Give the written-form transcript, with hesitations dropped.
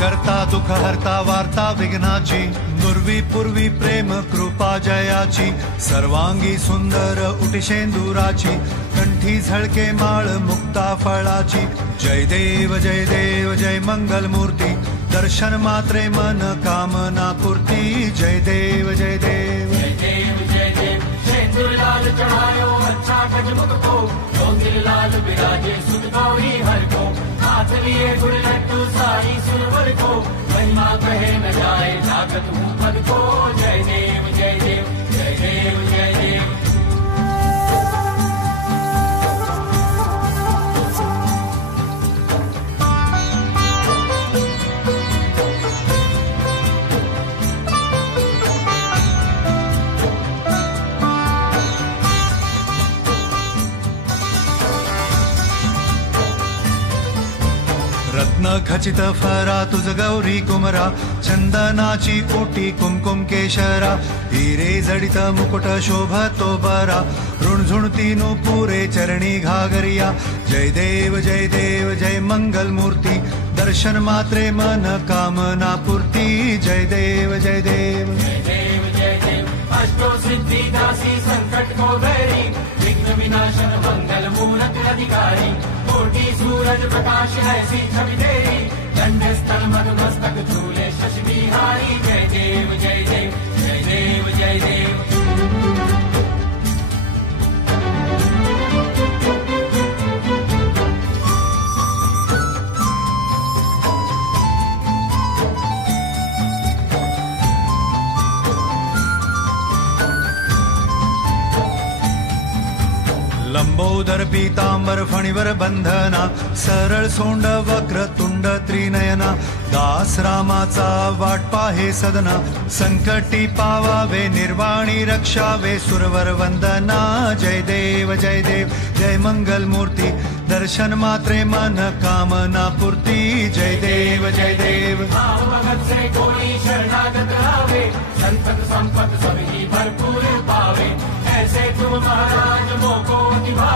करता दुःख हरता वार्ता विघ्नाची, नुर्वी पूर्वी प्रेम कृपा जयाची, सर्वांगी सुंदर उटिशेंदुराची, कंठी झळके माळ मुक्ता फळाची। जय देव जय मंगल मूर्ती, दर्शन मात्रे मन कामना पूर्ती। जय देव जय देव जय देव जय देव। शेंदूर लाल चढ़ायो अच्छा गजमुख को, चौंदिल लाल बिराजे सुत गौरी हर को, हाथ लिए गुड़ लड्डू सारी सुरवर को, महिमा कहे न जाए ताकत हूँ पद को। जय देव जय देव जय देव जय देव। रत्न खचित फरा तुझ गौरी कुमरा, चंदनाची ओटी कुमकुम केशरा, हिरे जडित मुकुट शोभतो बरा, ऋणझुणती पुरे चरणी घागरिया। जय देव जय मंगल मूर्ती, दर्शन मात्रे मन कामना पूर्ती। जय देव जय देव जय देव जय देव। अष्टो सिद्धि दासी संकट को बैरी, विघ्न विनाशन मंगल मूरत अधिकारी, कोटि सूरज प्रकाश ऐसी छवि तेरी, दंड स्थल मद मस्तक झूले शशि बिहारी। जय देव जय देव जय देव जय देव। लंबोदर पीतांबर फणीवर बंधना, सरळ सोंड वक्र तुंड त्रिनयना, दास रामाचा वाट पाहे सदना, संकटी पावावे निर्वाणी रक्षावे सुरवर वंदना। जय देव जय मंगल मूर्ती, दर्शन मात्रे मन कामना पूर्ती। जय देव जय देव। भगत से कोई शरणागत आवे, संपत संपत सभी भरपूर पावे, ऐसे तुम महाराज मोको निभा